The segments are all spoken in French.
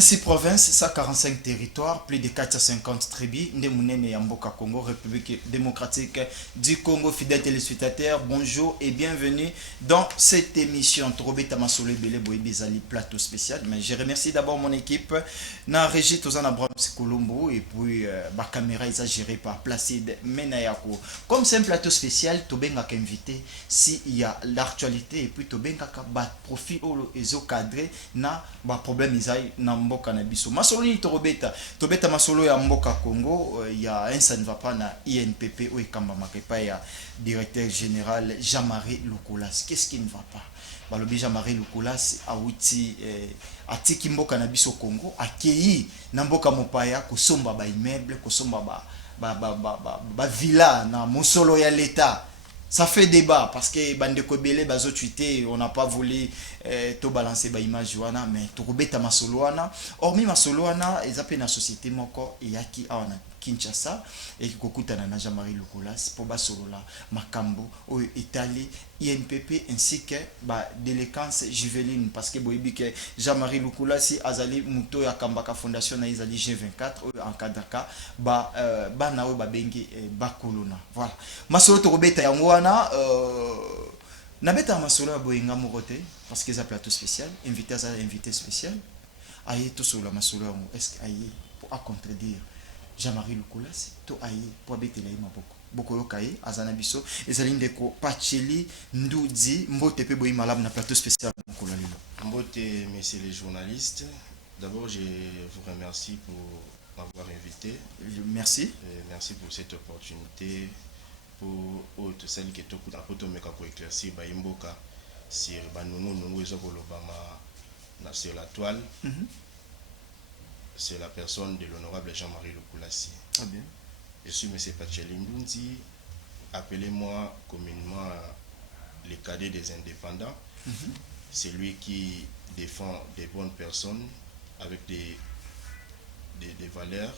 26 provinces, 145 territoires, plus de 450 tribus. Ndemounene Yamboka Congo, République démocratique du Congo. Fidèles téléspectateurs, bonjour et bienvenue dans cette émission. Trobé Tamasole Bele Boébizali, plateau spécial. Mais je remercie d'abord mon équipe. Na régie Tozan Abraham Colombo et puis ma caméra est gérée par Placide Menayako. Comme c'est un plateau spécial, Tobenga invité s'il y a l'actualité et puis Tobenga bat profil et cadré na ba problème isaï na mboka na biso masolo ni tobeta masolo ya mboka Congo. Il y a un ça ne va pas na INPP ou ekamba makepa ya directeur général Jean-Marie Lukulas. Qu'est-ce qui ne va pas? Balobi Jean-Marie Lukulas awuti atiki mboka na biso Congo akei na mboka mopaya kosomba ba immeuble kosomba ba villa na mosolo ya l'état. Ça fait débat parce que bandeko belé bazo tweeté, on n'a pas voulu to balancer ba image wana mais to kobeta masolo wana hormis masolo wana ezape na société moko yaki awana Kinshasa et kokutana na Jean-Marie Lukulas pour basolola makambo o Italie INPP ainsi que ba délinquance juvénile parce que boyebi que Jean-Marie Lukulas azali muto ya kambaka fondation na izali G24 o encadraka ba bana o ba bengi bakolona. Voilà masolo to kobeta yango wana na beta masolo ya boyenga mokote parce que ça plateau spécial invité à invité spécial aye to solo masolo yango est-ce que aye pour à contredire Jean-Marie Lukulas to aye pour abetela maboko boko yokaye azana biso ezali ndeko Pacheli Ndudi mbote pe boyi malamu na plateau spécial mokolo lelo. Mbote, messieurs les journalistes, d'abord je vous remercie pour m'avoir invité. Merci. Merci pour cette opportunité pour toutes celles qui toku na poto meka ko éclaircir ba imboka sur ba nungu ezokolobama na sur la toile. C'est la personne de l'honorable Jean-Marie Lukulas. Ah bien. Je suis M. Pacheli Ndudi, appelez-moi communément le cadet des indépendants. C'est lui qui défend des bonnes personnes avec des valeurs.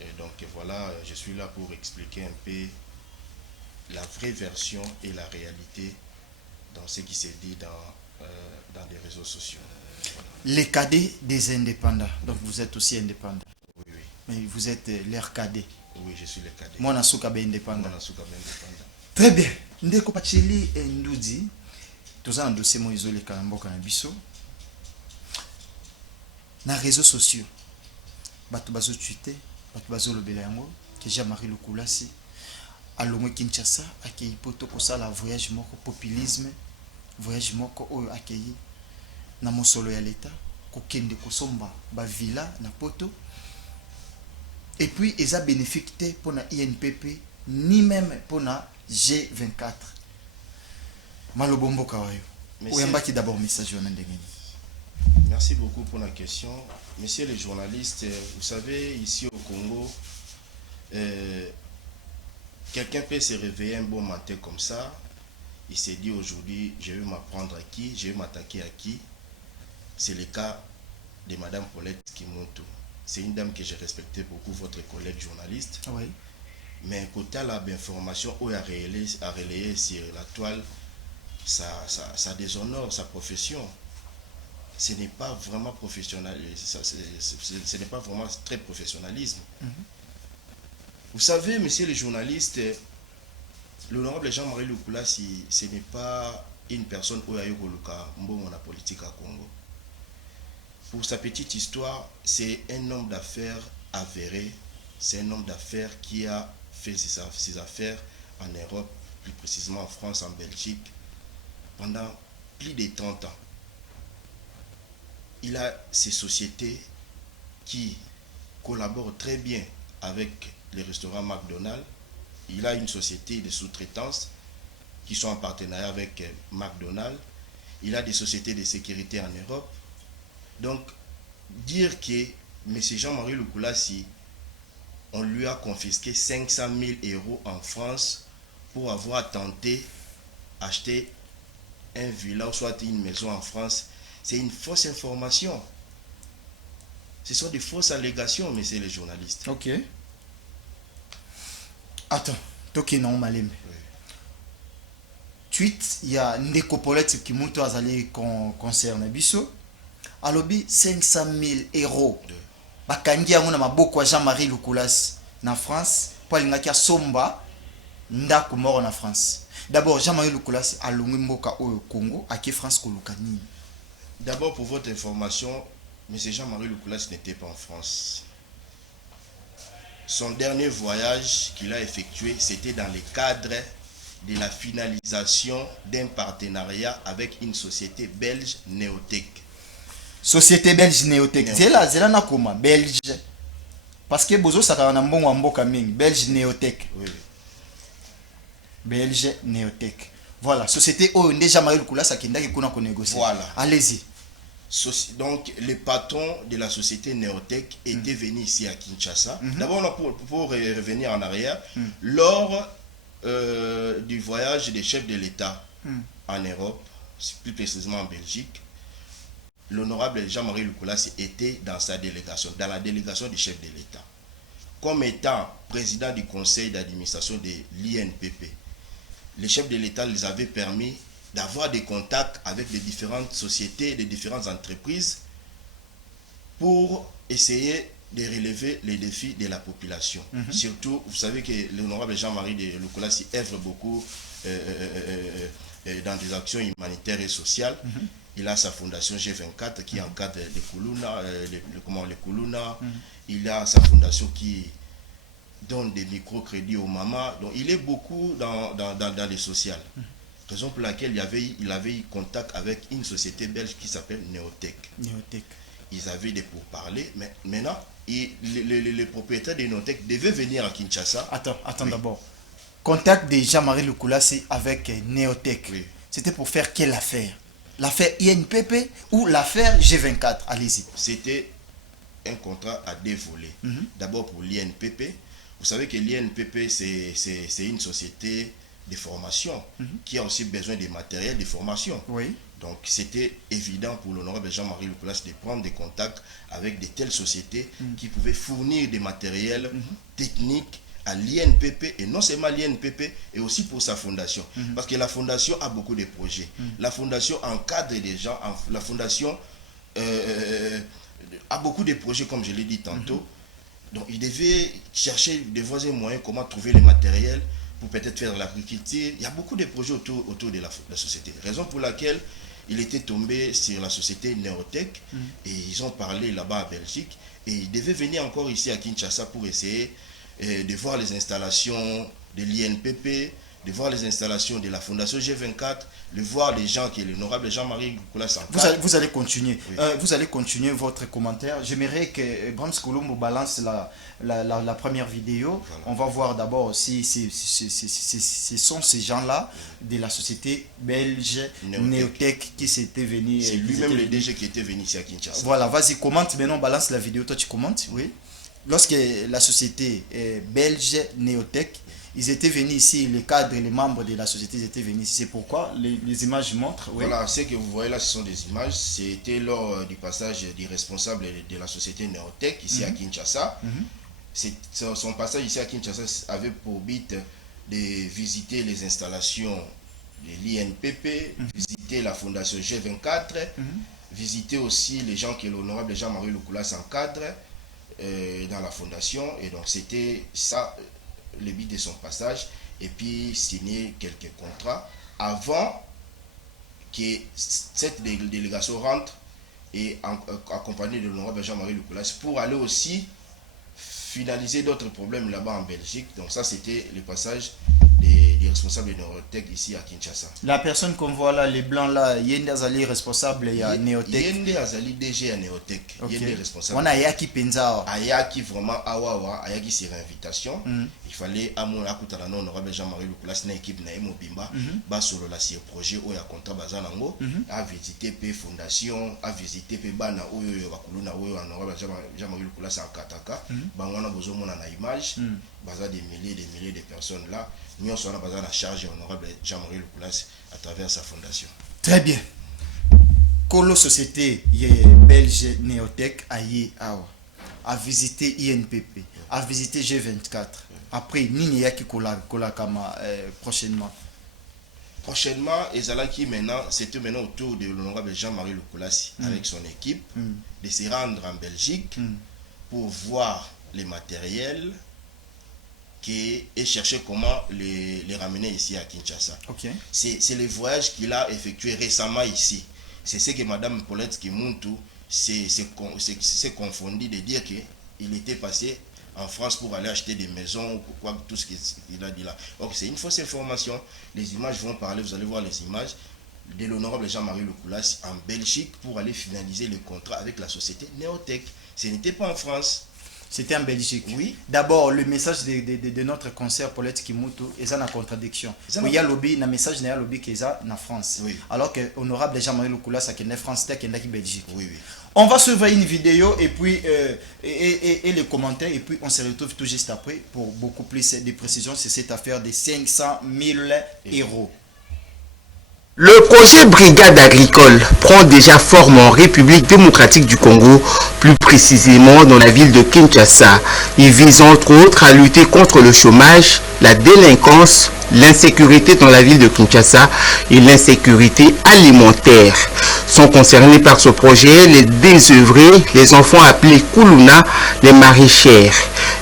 Et donc voilà, je suis là pour expliquer un peu la vraie version et la réalité dans ce qui s'est dit dans les réseaux sociaux. Les cadets des indépendants. Donc vous êtes aussi indépendant. Oui, oui. Mais vous êtes leur cadet. Oui, je suis le cadet. Moi, je suis indépendant. Indépendant. Très bien. Ndeko Pacheli Ndudi, tous un dossier mo isolé Kalamboka na biso. Na réseaux sociaux. Bato bazo tweeter, bato bazo lobela yango que Jean-Marie Lukulas alongo Kinshasa akei poto kosala voyage moko populisme, voyage moko oyo akei na mosolo ya l'état kokende kosomba ba villa na poto et puis eza bénéfique te pour na INPP ni même pour na G24 malobomboka wayo oyambaki d'abord message wana ndenge. Merci beaucoup pour la question. Messieurs les journalistes, vous savez, ici au Congo, quelqu'un peut se réveiller un bon matin comme ça, il s'est dit aujourd'hui, je vais m'apprendre à qui, je vais m'attaquer à qui. C'est le cas de Madame Paulette Kimuntu. C'est une dame que j'ai respecté beaucoup, votre collègue journaliste. Oui. Mais côté à l'information où il a relayé sur la toile, ça déshonore sa profession. Ce n'est pas vraiment professionnel, ce n'est pas vraiment très professionnalisme. Vous savez, messieurs les journalistes, l'honorable Jean-Marie Lukulas, ce n'est pas une personne où il y a eu la politique à Congo. Pour sa petite histoire, c'est un homme d'affaires avéré, c'est un homme d'affaires qui a fait ses affaires en Europe, plus précisément en France, en Belgique, pendant plus de 30 ans. Il a ces sociétés qui collaborent très bien avec les restaurants McDonald's. Il a une société de sous-traitance qui sont en partenariat avec McDonald's. Il a des sociétés de sécurité en Europe. Donc, dire que M. Jean-Marie Lukulas, on lui a confisqué 500 000 € en France pour avoir tenté d'acheter un villa ou soit une maison en France, c'est une fausse information. Ce sont des fausses allégations, messieurs les journalistes. Ok. Attends, Toki non Malembe. Oui. Tweet, il y a Ndeko Paulette Kimuntu azali concerne Bisso. alobi 500 000 euros bakangi yango na maboko ya Jean-Marie Lukulas na France po alingaki asomba ndako moko na France. D'abord Jean-Marie Lukulas alongwi mboka oyo Congo aki France koluka nini? D'abord, pour votre information, M. Jean-Marie Lukulas n'était pas en France. Son dernier voyage qu'il a effectué, c'était dans le cadre de la finalisation d'un partenariat avec une société belge, Neotech. Société belge Neotech. Zela na koma belge. Parce que bozo saka na mbongo wa mboka mingi belge Neotech. Oui. Belge Neotech. Voilà, société oyo déjà Jean-Marie Lukulas akendaki kuna ko négocier. Voilà. Allez-y. Donc, le patron de la société Neotech était venu ici à Kinshasa. D'abord, pour revenir en arrière, lors du voyage des chefs de l'État en Europe, plus précisément en Belgique, l'honorable Jean-Marie Lukulas était dans sa délégation, dans la délégation du chef de l'État. Comme étant président du conseil d'administration de l'INPP, les chefs de l'État les avaient permis d'avoir des contacts avec les différentes sociétés, les différentes entreprises pour essayer de relever les défis de la population. Surtout, vous savez que l'honorable Jean-Marie Lukulas œuvre beaucoup dans des actions humanitaires et sociales. Il a sa fondation G24 qui encadre les Kuluna, les Kuluna. Il a sa fondation qui donne des microcrédits aux mamans. Donc il est beaucoup dans les sociales. Raison pour laquelle il avait eu contact avec une société belge qui s'appelle Neotech. Ils avaient des pourparlers, mais maintenant, les propriétaires de Neotech devaient venir à Kinshasa. Attends oui. D'abord. Contact de Jean-Marie Lukulas avec Neotech. Oui. C'était pour faire quelle affaire? L'affaire INPP ou l'affaire G24? Allez-y. C'était un contrat à deux volets. D'abord pour l'INPP. Vous savez que l'INPP, c'est une société de formation qui a aussi besoin de matériel de formation. Oui. Donc c'était évident pour l'honorable Jean-Marie Lukulas de prendre des contacts avec de telles sociétés qui pouvaient fournir des matériels techniques à l'INPP, et non seulement l'INPP, et aussi pour sa fondation. Parce que la fondation a beaucoup de projets. La fondation encadre des gens, la fondation a beaucoup de projets, comme je l'ai dit tantôt. Donc il devait chercher des voies et moyens, comment trouver le matériel pour peut-être faire de l'agriculture. Il y a beaucoup de projets autour de la société. Raison pour laquelle il était tombé sur la société Neotech et ils ont parlé là-bas en Belgique. Et il devait venir encore ici à Kinshasa pour essayer de voir les installations de l'INPP, de voir les installations de la Fondation G24, de voir les gens qui est l'honorable Jean-Marie Lukulas. Vous allez continuer. Oui. Vous allez continuer votre commentaire. J'aimerais que Brahms Colombo balance la première vidéo. Voilà. On va voir d'abord si ce sont ces gens-là de la société belge Neotech qui s'était venu. C'est lui-même le DG qui était venu ici à Kinshasa. Voilà, vas-y, commente. Maintenant, balance la vidéo. Toi, tu commentes. Oui. Lorsque la société belge Neotech, ils étaient venus ici, les cadres et les membres de la société, ils étaient venus ici. C'est pourquoi les images montrent. Oui. Voilà, ce que vous voyez là, ce sont des images. C'était lors du passage du responsable de la société Neotech ici à Kinshasa. Son passage ici à Kinshasa avait pour but de visiter les installations de l'INPP, visiter la fondation G24, visiter aussi les gens que l'honorable Jean-Marie Lukulas encadre dans la fondation. Et donc c'était ça le but de son passage, et puis signer quelques contrats avant que cette délégation rentre et accompagnée de l'honorable Jean-Marie Lukulas pour aller aussi finaliser d'autres problèmes là-bas en Belgique. Donc ça c'était le passage des responsables de Neotech ici à Kinshasa. La personne qu'on voit là, les blancs là, Yende Azali responsable à Neotech. Yende Azali DG à Neotech. Okay. Yende responsable. On a Ayaki Penza. Ayaki vraiment awawa, Ayaki sur invitation. Il fallait à mon akutana non honorable Jean-Marie Lukulas na équipe na Mobimba ba solo la sur projet oya contrat bazanango a visiter pe fondation, a visiter pe bana oyo bakuluna oyo honorable Jean-Marie Lukulas en Kataka. Bangwana bozo mona na image. Baza des milliers de personnes là. Nous sommes basés à la charge honorable Jean-Marie Lukulas à travers sa fondation. Très bien. Colo Société belge Neotech a visité INPP, a visité G24. Après, Nini Yaki Kola Kama prochainement. Prochainement, Ezalaki maintenant, c'était maintenant au tour de l'honorable Jean-Marie Lukulassi avec son équipe de se rendre en Belgique pour voir les matériels et chercher comment les ramener ici à Kinshasa. Okay. C'est le voyage qu'il a effectué récemment ici. C'est ce que Mme Paulette Kimuntu s'est confondu de dire qu'il était passé en France pour aller acheter des maisons ou quoi, tout ce qu'il a dit là. Donc c'est une fausse information. Les images vont parler, vous allez voir les images de l'honorable Jean-Marie Lukulassi en Belgique pour aller finaliser le contrat avec la société Neotech. Ce n'était pas en France. C'était en Belgique. Oui. D'abord, le message de notre concert Paulette Kimuntu est en contradiction. Il y a lobby, le message n'est pas lobby qui est en France. Oui. Alors que l'honorable Jean-Marie Lukulassi est en France, c'est en Belgique. Oui, oui. On va surveiller une vidéo et puis et les commentaires et puis on se retrouve tout juste après pour beaucoup plus de précisions sur cette affaire de 500 000 euros. Le projet Brigade agricole prend déjà forme en République démocratique du Congo, plus précisément dans la ville de Kinshasa. Il vise entre autres à lutter contre le chômage, la délinquance, l'insécurité dans la ville de Kinshasa et l'insécurité alimentaire. Sont concernés par ce projet les désœuvrés, les enfants appelés Kuluna, les maraîchères.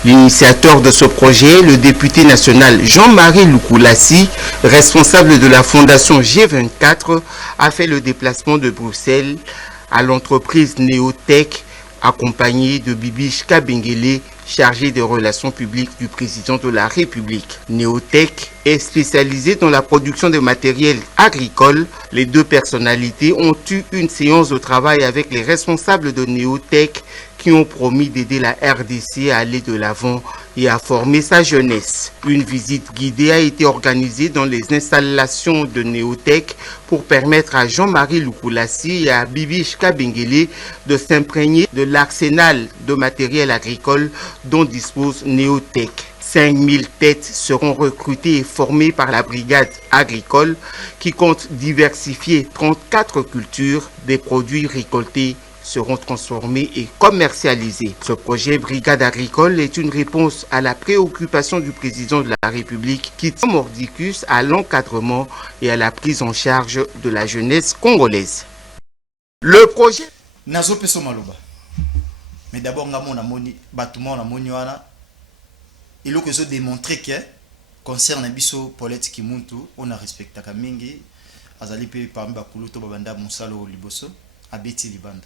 L'initiateur de ce projet, le député national Jean-Marie Lukulassi, responsable de la fondation G24, a fait le déplacement de Bruxelles à l'entreprise Neotech, accompagné de Bibiche Kabengele, chargé des relations publiques du président de la République. Neotech est spécialisé dans la production de matériel agricole. Les deux personnalités ont eu une séance de travail avec les responsables de Neotech qui ont promis d'aider la RDC à aller de l'avant et à former sa jeunesse. Une visite guidée a été organisée dans les installations de Neotech pour permettre à Jean-Marie Lukulassi et à Bibiche Kabengele de s'imprégner de l'arsenal de matériel agricole dont dispose Neotech. 5000 têtes seront recrutées et formées par la brigade agricole qui compte diversifier 34 cultures. Des produits récoltés seront transformés et commercialisés. Ce projet Brigade agricole est une réponse à la préoccupation du président de la République qui tient mordicus à l'encadrement et à la prise en charge de la jeunesse congolaise. Le projet... Nazo peso maloba. Mais d'abord, on a moni, bâtiment, on a moni wana. Il faut que je démontre que concernant biso Paulette Kimuntu, on a respecté Kamingi, azali pe parmi bakuluto babanda musalo liboso, abeti libanda.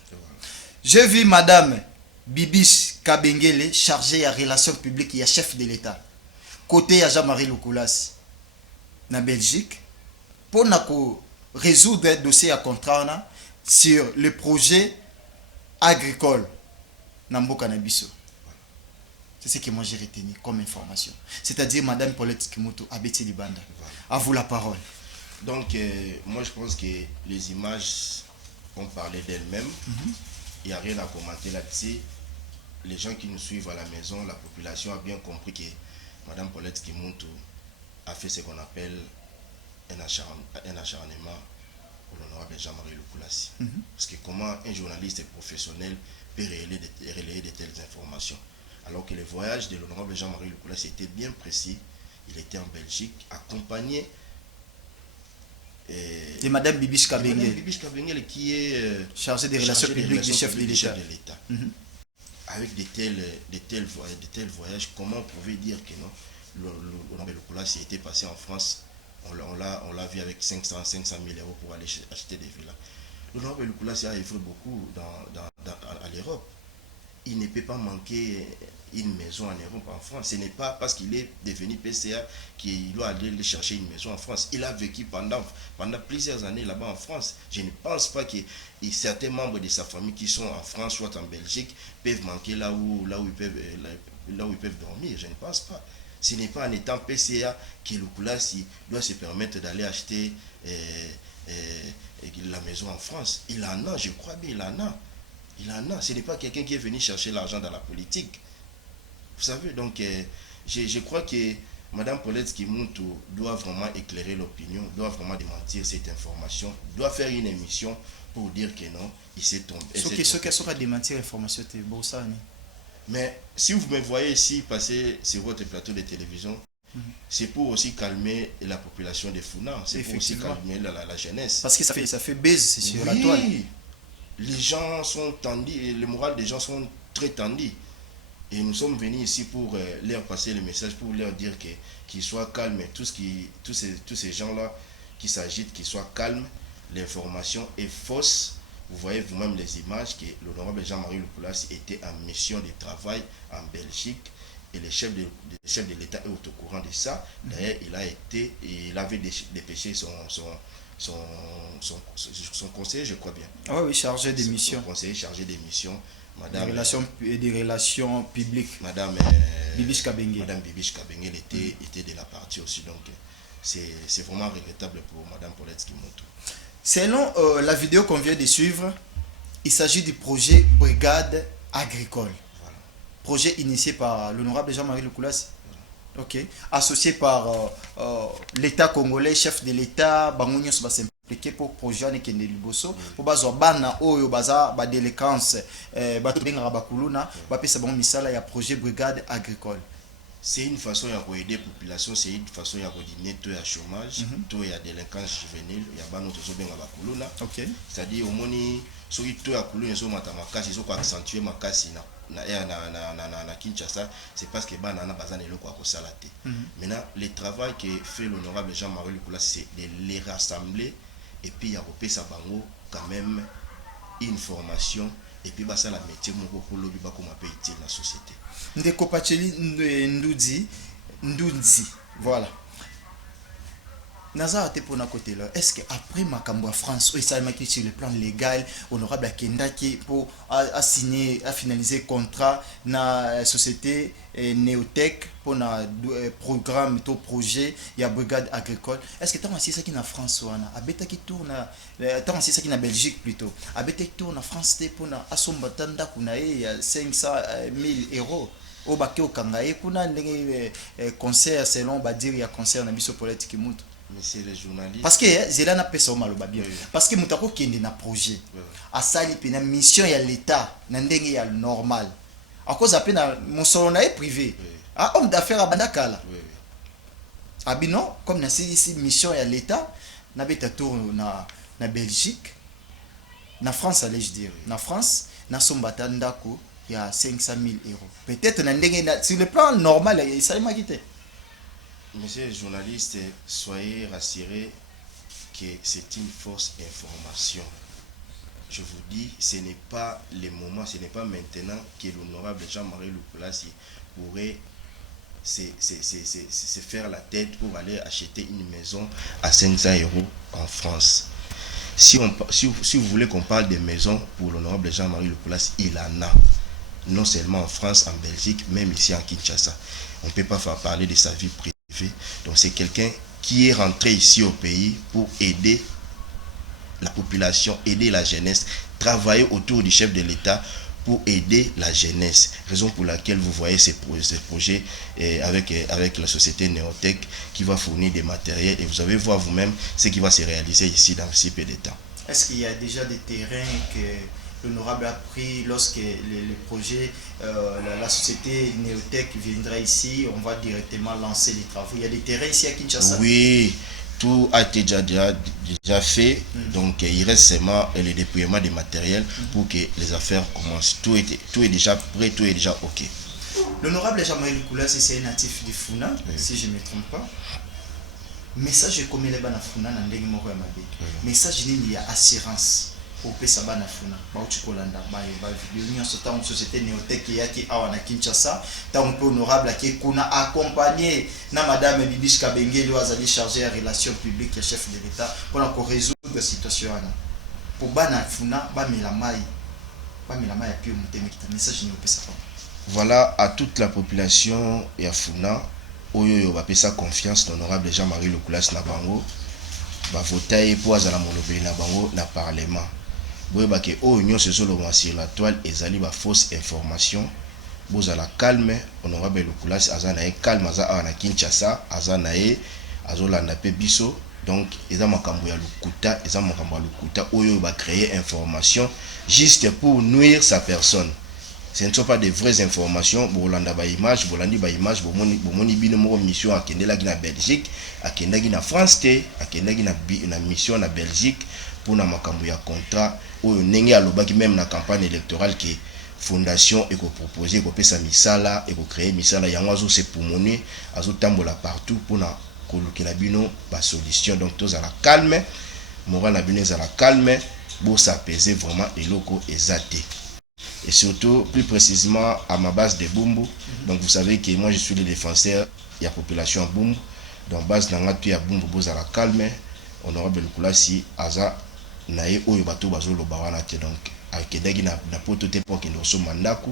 J'ai vu madame Bibiche Kabengele chargée à relations publiques et chef de l'État. Côté à Jean-Marie Lukulassi na Belgique pour résoudre un dossier à contrat sur le projet agricole na mboka na biso. C'est ce que moi j'ai retenu comme information. C'est-à-dire Madame Paulette Kimuntu Abeti Libanda. À vous la parole. Donc, moi je pense que les images ont parlé d'elles-mêmes. Il n'y a rien à commenter là-dessus. Les gens qui nous suivent à la maison, la population a bien compris que Madame Paulette Kimuntu a fait ce qu'on appelle un acharnement pour l'honorable Jean-Marie Lukulassi. Parce que comment un journaliste professionnel peut relayer de telles informations? Alors que le voyage de l'honorable Jean-Marie Lukulassi était bien précis. Il était en Belgique, accompagné de Madame Bibiche Kabengele. Bibiche Kabengele qui est chargée des relations publiques du chef de l'État. Avec de tels voyages, comment on pouvait dire que non, l'honorable Lukulassi était passé en France, on l'a vu avec 500 000 euros pour aller acheter des villas. L'honorable Lukulassi a œuvré beaucoup à l'Europe. Il ne peut pas manquer une maison en Europe, en France. Ce n'est pas parce qu'il est devenu PCA qu'il doit aller chercher une maison en France. Il a vécu pendant plusieurs années là-bas en France. Je ne pense pas que certains membres de sa famille qui sont en France, soit en Belgique, peuvent manquer là où ils peuvent dormir. Je ne pense pas. Ce n'est pas en étant PCA que Lukulassi doit se permettre d'aller acheter la maison en France. Il en a, je crois bien, il en a. Il en a. Ce n'est pas quelqu'un qui est venu chercher l'argent dans la politique. Vous savez, donc, je crois que Mme Paulette Kimuntu doit vraiment éclairer l'opinion, doit vraiment démentir cette information, doit faire une émission pour dire que non, il s'est tombé. Ce qu'elle sera démentir l'information, c'est bon ça. Mais si vous me voyez ici passer sur votre plateau de télévision, C'est pour aussi calmer la population de Funa, c'est pour aussi calmer la jeunesse. Parce que ça fait baise sur la toile. Les gens sont tendus, le moral des gens sont très tendus. Et nous sommes venus ici pour leur passer le message, pour leur dire qu'ils soient calmes. Tous ces gens-là qui s'agitent, qu'ils soient calmes. L'information est fausse. Vous voyez vous-même les images que l'honorable Jean-Marie Lukulas était en mission de travail en Belgique. Et le chef de l'État est au courant de ça. D'ailleurs, il avait dépêché son conseiller, je crois bien. Ah oui, chargé des missions. Son conseiller chargé des missions. Madame, des relations publiques. Madame Bibiche Kabenge. Madame Bibiche Kabenge était de la partie aussi. Donc, c'est vraiment regrettable pour Madame Paulette Kimoto. Selon la vidéo qu'on vient de suivre, il s'agit du projet Brigade agricole. Voilà. Projet initié par l'honorable Jean-Marie Lukulas. Ok. Associé par l'État congolais, chef de l'État, Bangonyo va s'impliquer pour projet ne kende liboso pour bazo bana oyo baza ba délinquance bato benga bakuluna ba pesa bon misala ya projet brigade agricole. C'est une façon d'aider la population, c'est une façon d'aider tout le chômage, tout la délinquance juvénile, il y a bano to benga bakuluna. OK. C'est-à-dire au moni so tout ya kuluna so matamakasi so ko accentuer makasi na Kinshasa, c'est parce que bana na bazana eloko akosala te. Maintenant, le travail que fait l'honorable Jean-Marie Lukulas, c'est de les rassembler et puis il y a repérer bango quand même une formation et puis ça la métier moko pour lobi ba comme peu utile la société. Ndeko Pacheli Ndunzi, voilà. Naza te pour na côté là. Est-ce que après Makambo France, ou ça marqué sur le plan légal, honorable Akenda qui pour signer, à finaliser contrat na société Neotech pour na programme to projet ya brigade agricole. Est-ce que tant aussi ça qui na France ou na abeta qui tourne tant aussi ça qui na Belgique plutôt. Abeta qui tourne en France te pour na asomba tanda kuna ya 500,000 €. Au baké au kangaye kuna ndenge concert selon ba dire ya concert na biso politique mutu. Monsieur les journalistes. Parce que zela na pesa o maloba bien. Parce que mutako kende na projet. Asali pena mission ya l'état na ndenge ya normal. À cause apena mosolo na privé. Ah homme d'affaires abandakala. Abino comme na ici mission ya l'état na beta tour na Belgique. Na France allais je dire. Na France na sombata ndako ya 500,000 €. Peut-être na ndenge sur le plan normal ça m'a quitté. Monsieur les journalistes, soyez rassurés que c'est une fausse information. Je vous dis, ce n'est pas le moment, ce n'est pas maintenant que l'honorable Jean-Marie Lukulas pourrait se faire la tête pour aller acheter une maison à 500 € en France. Si vous voulez qu'on parle de maisons pour l'honorable Jean-Marie Lukulas, il en a. Non seulement en France, en Belgique, même ici en Kinshasa. On ne peut pas faire parler de sa vie privée. Donc c'est quelqu'un qui est rentré ici au pays pour aider la population, aider la jeunesse, travailler autour du chef de l'État pour aider la jeunesse. Raison pour laquelle vous voyez ces projets avec la société Neotech qui va fournir des matériels et vous allez voir vous-même ce qui va se réaliser ici dans si peu de temps. Est-ce qu'il y a déjà des terrains que l'honorable a pris lorsque le projet, la société Neotech viendra ici, on va directement lancer les travaux. Il y a des terrains ici à Kinshasa? Oui, tout a été déjà fait. Donc il reste seulement le déploiement des matériels pour que les affaires commencent. Tout est déjà prêt, tout est déjà OK. L'honorable Jean-Marie Lukulas, c'est un natif du Funa, si je ne me trompe pas. Message comme les bana Funa na ndenge moko ya mabe. Message nini ya assurance. Opesa bana Funa bauti kolanda bayo ba video nyonso ta société Neotech yaki awa na Kinshasa ta on peut honorable qui kuna accompagné na madame Bibiche Kabenge lui azali chargé à relations publiques et chef de l'état pour la résoudre la situation ana pour bana Funa ba melamai ya pio muteme kita message ni opesa kwa. Voilà à toute la population ya Funa oyo ba pesa confiance l'honorable Jean-Marie Lukulas na bango ba voter pour azala molobeli na bango na parlement. Boyeba ke o union se solo sur la toile ezali ba fausse information. Bozala calme, honorable Lukulas azana e calme aza na Kinshasa, azana e azolanda pe biso. Donc eza makambo ya lukuta, eza makambo ya lukuta oyo ba créer information juste pour nuire sa personne. Ce ne sont pas des vraies informations. Bolanda ba image, bolandi ba image, bomoni bino moko mission akendela na Belgique, akendaki na France te, akendaki na mission na Belgique pour na makambo ya contrat oyo ndenge alobaki même na campagne électorale que fondation eko proposer ko pesa misala eko créer misala yango azo se pulmoner azo tambola partout pour na kolukela bino ba solution. Donc tous à la calme, moral na bino à la calme, bo s'apaiser vraiment eloko ezate. Et surtout, plus précisément, à ma base de Bumbu. Donc, vous savez que moi, je suis le défenseur de la population à Bumbu. Donc, base dans la à Bumbu, vous la calme. Honorable Lukulasi, Aza, Nae, Oyobato, Bazo, Lobawanate. Donc, à Kedagi, na poto te pour que nous sommes mandaku.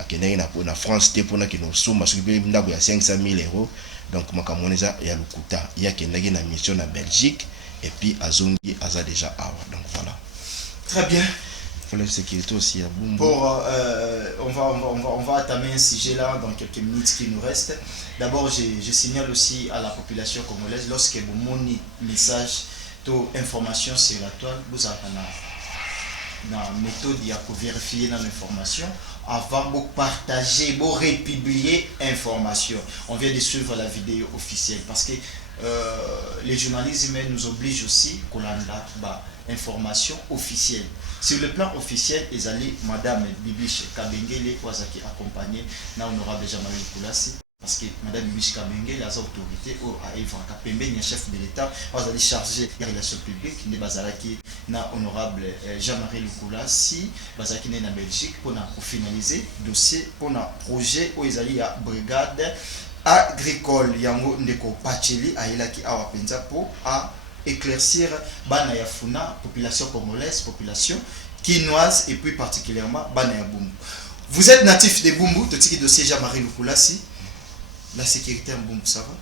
À Kedagi, na France te pour que nous sommes, parce que nous avons 500 000 euros. Donc, Makamoneza, il y a le Kuta. Il y a Kedagi, na mission en Belgique. Et puis, Azongi, Aza déjà Awa. Donc, voilà. Très bien. La sécurité aussi à Bumbu. Pour, on va entamer un sujet là dans quelques minutes qui nous restent. D'abord, je signale aussi à la population congolaise, lorsque vous monez message, toute information sur la toile, vous avez une méthode de vérifier l'information avant de partager, de republier l'information. On vient de suivre la vidéo officielle parce que les journalistes nous obligent aussi qu'on a information officielle. Sur le plan officiel, ils allaient Madame Bibiche Kabengele Wazaki accompagnée na honorable Jean-Marie Lukulasi parce que Madame Bibiche Kabengele les autorités au Aïva Kapembe ni chef de l'État was allé charger les relations publiques ne bazalaki na honorable Jean-Marie Lukulasi bazaki na Belgique pour finaliser dossier pour un projet où ils allaient à brigade agricole yango ndeko Pacheli ailaki awa penza pour à éclaircir bana ya funa population congolaise, population quinoise et puis particulièrement bana ya Bumbu. Vous êtes natif de Bumbu, totiki dossier Jean-Marie Lukulasi. La sécurité en Bumbu, ça va?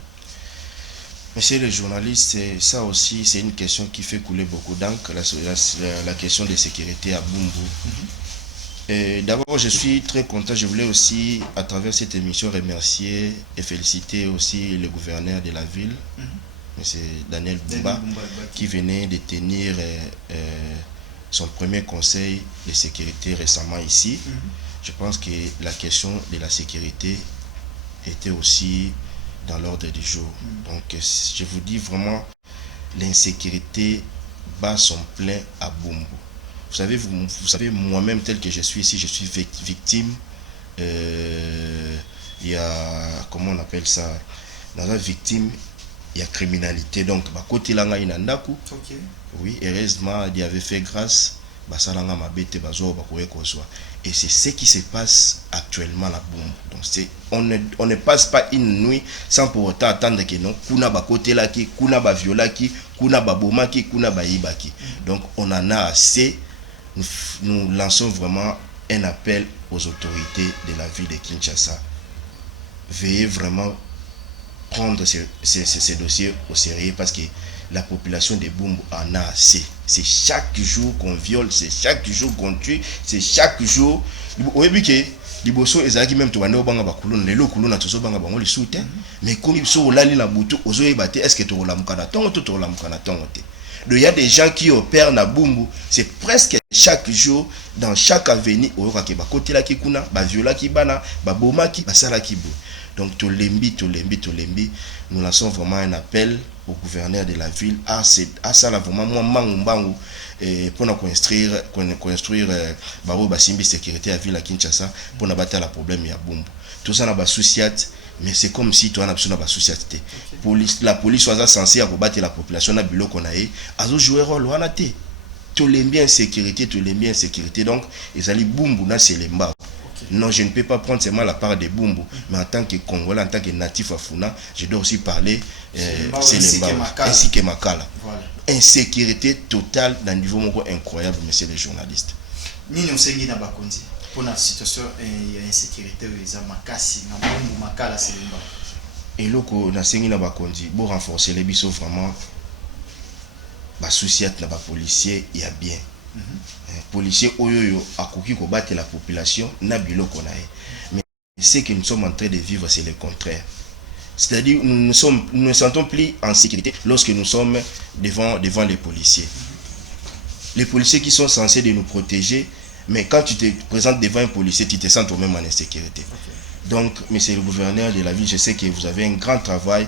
Monsieur le journaliste, ça aussi c'est une question qui fait couler beaucoup d'encre, la question de sécurité à Bumbu. D'abord, je suis très content. Je voulais aussi, à travers cette émission, remercier et féliciter aussi le gouverneur de la ville, M. Daniel Bumba, qui venait de tenir son premier conseil de sécurité récemment ici. Je pense que la question de la sécurité était aussi dans l'ordre du jour. Donc, je vous dis vraiment, l'insécurité bat son plein à Bumbu. Vous savez, moi-même, tel que je suis ici, je suis victime. Il y a, comment on appelle ça, dans la victime, il y a criminalité. Donc, côté là, il y a un oui, heureusement, il avait fait grâce. Et c'est ce qui se passe actuellement à Bumbu. Donc, on ne passe pas une nuit sans pour autant attendre que non, kuna ba côté là qui, kuna ba viola qui, kuna ba boma qui, kuna ba iba qui. Donc, on en a assez. Nous lançons vraiment un appel aux autorités de la ville de Kinshasa. Veuillez vraiment prendre ces dossiers au sérieux parce que la population de Bumbu en a assez. C'est chaque jour qu'on viole, c'est chaque jour qu'on tue, c'est chaque jour. Liboso ezaki même to bande banga bakuluna lelo kuluna tozo banga bango lisute mais comme so olali na butu ozo ebate est-ce que to la mukana tongo to la mukana tongo te. Il y a des gens qui opèrent na Bumbu, c'est presque chaque jour dans chaque avenue au yoka ke ba côté la ki kuna ba viola ki bana ba boma ki ba sala ki bo. Donc tolembi, nous lançons vraiment un appel au gouverneur de la ville à ça là vraiment moi mangumbangu pour nous construire baro basimbi sécurité à ville à Kinshasa pour nous battre la problème ya Bumbu. Tout ça na ba souciat mais c'est comme si toi na besoin ba souciaté. La police soit censée combattre la population na bilo qu'on a azo jouer rôle wana te. Tolembi insécurité donc ils allaient Bumbu na selemba. Non, je ne peux pas prendre seulement la part de Bumbu, mais en tant que Congolais, en tant que natif à Funa, je dois aussi parler ainsi que Makala. Voilà. Insécurité totale d'un niveau incroyable, monsieur le journaliste. Nini osengi na bakonzi pour la situation d'insécurité eza makasi na Bumbu Makala selemba. Et loko na sengi na bakonzi pour renforcer les biso vraiment ba souciat na ba policier il y a bien. Policiers oyoyo akoki ko battre la population na biloko na mais ce que nous sommes en train de vivre c'est le contraire. C'est-à-dire nous ne sentons plus en sécurité lorsque nous sommes devant les policiers. Les policiers qui sont censés de nous protéger, Mais quand tu te présentes devant un policier, tu te sens toi-même en insécurité. Donc, monsieur le gouverneur de la ville, je sais que vous avez un grand travail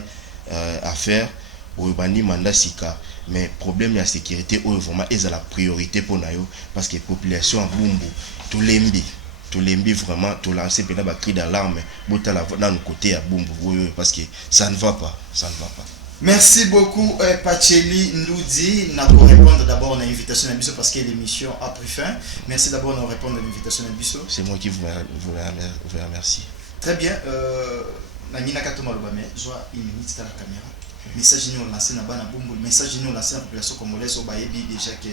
à faire au Ubani Manda Sika. Mais problème de la sécurité, vraiment, est la priorité pour nous. Parce que la population en Bumbu, tout l'embi vraiment, tout lancer pendant un cri d'alarme, dans le côté à Bumbu, parce que ça ne va pas. Ça ne va pas. Merci beaucoup, Pacheli Ndoudi. Nous répondre d'abord à l'invitation de Bisso parce que l'émission a pris fin. Merci d'abord de répondre à l'invitation de Bisso. C'est moi qui vous remercie. Très bien. Nangina Katoma Lobame, joie une minute dans la caméra. Message nous lancé na bana bombo, message nous lancé na population congolaise au Bayebi déjà que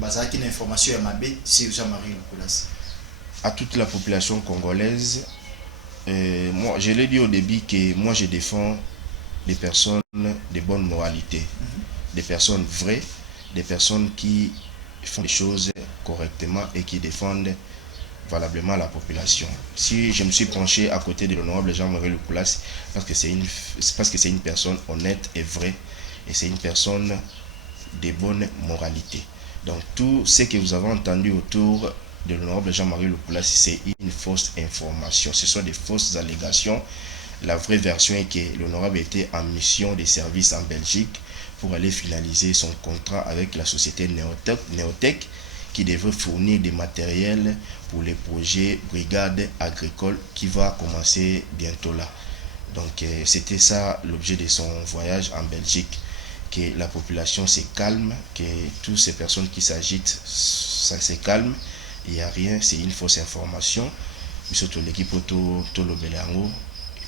bazaki une information à Mabé sur Jean-Marie Lukulas. À toute la population congolaise, moi je l'ai dit au début que moi je défends des personnes de bonne moralité, des personnes vraies, des personnes qui font les choses correctement et qui défendent valablement la population. Si je me suis penché à côté de l'honorable Jean-Marie Lukulas, parce que c'est une personne honnête et vraie, et c'est une personne de bonne moralité. Donc tout ce que vous avez entendu autour de l'honorable Jean-Marie Lukulas, c'est une fausse information, ce sont des fausses allégations. La vraie version est que l'honorable était en mission de service en Belgique pour aller finaliser son contrat avec la société Neotech qui devrait fournir des matériels pour les projets brigade agricole qui va commencer bientôt là. Donc c'était ça l'objet de son voyage en Belgique, que la population se calme, que toutes ces personnes qui s'agitent, ça se calme, il n'y a rien, c'est une fausse information. Surtout l'équipe auto le Belango.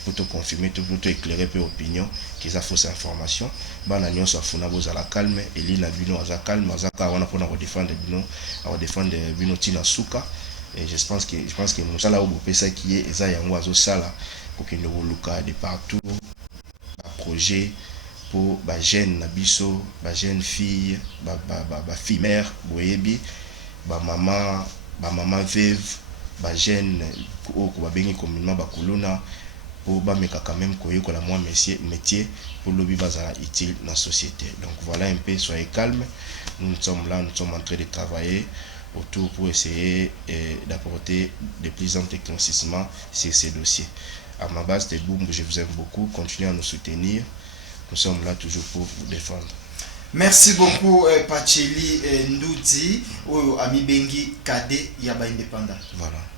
Pour te confirmer, pour te éclairer peu opinion, qu'ils a fausse information. Ban agnon soit funa boza la calme, et li na bino aza calme, aza ka wana pona défendre bino, à défendre bino tina suka. Et je pense que nous allons au pesa qui est eza yango azo sala pour que nous luka de partout, un projet pour ba jeune nabiso, ba jeune fille, ba fille mère, boyebi, ba maman veuve, ba jeune au ko bengi communément ba kolona. Pour quand même la moi métier pour le vivre utile dans la société. Donc voilà un peu, soyez calme. Nous sommes là, nous sommes en train de travailler autour pour essayer d'apporter de plus en plus d'éclaircissements sur ces dossiers. À ma base de Boum, je vous aime beaucoup. Continuez à nous soutenir. Nous sommes là toujours pour vous défendre. Merci beaucoup, Pacheli Ndoudi, ou Ami Bengi Kade Yaba Indépendant.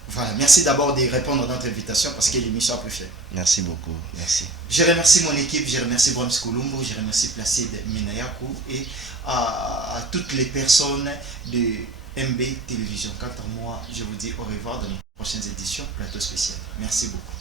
Voilà, merci d'abord de répondre à notre invitation parce que l'émission a pris fin. Merci beaucoup, merci. Je remercie mon équipe, je remercie Brahms Colombo, je remercie Placide Menayaku et à toutes les personnes de MB Télévision. Quant à moi, je vous dis au revoir dans les prochaines éditions, plateau spécial. Merci beaucoup.